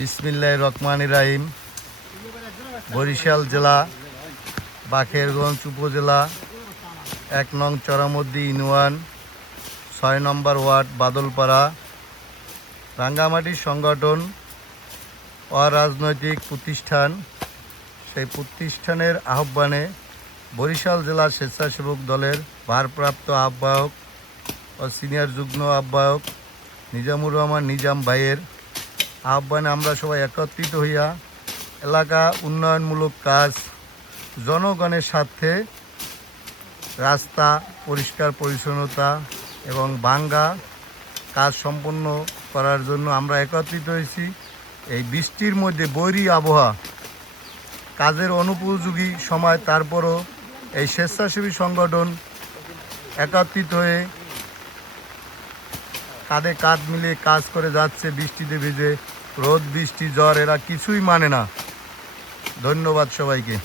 বিসমিল্লাহির রহমানির রহিম। বরিশাল জেলা বাকেরগঞ্জ উপজেলা ১ নং চরামদ্দি ইউনিয়ন ৬ নম্বর ওয়ার্ড বাদলপাড়া রাঙ্গামাটি সংগঠন অরাজনৈতিক প্রতিষ্ঠান। সেই প্রতিষ্ঠানের আহ্বানে বরিশাল জেলা স্বেচ্ছাসেবক দলের ভারপ্রাপ্ত আহ্বায়ক ও সিনিয়র যুগ্ম আহ্বায়ক নিজামুর রহমান নিজাম ভাইয়ের আহ্বানে আমরা সবাই একত্রিত হইয়া এলাকা উন্নয়নমূলক কাজ, জনগণের স্বার্থে রাস্তা পরিষ্কার পরিচ্ছন্নতা এবং ভাঙ্গা কাজ সম্পন্ন করার জন্য আমরা একত্রিত হয়েছি। এই বৃষ্টির মধ্যে বৈরী আবহাওয়া, কাজের অনুপযোগী সময়, তারপরও এই স্বেচ্ছাসেবী সংগঠন একত্রিত হয়ে কাঁধে কাঁধ মিলিয়ে কাজ করে যাচ্ছে। বৃষ্টিতে ভিজে, রোদ বৃষ্টি ঝড় এরা কিছুই মানে না। ধন্যবাদ সবাইকে।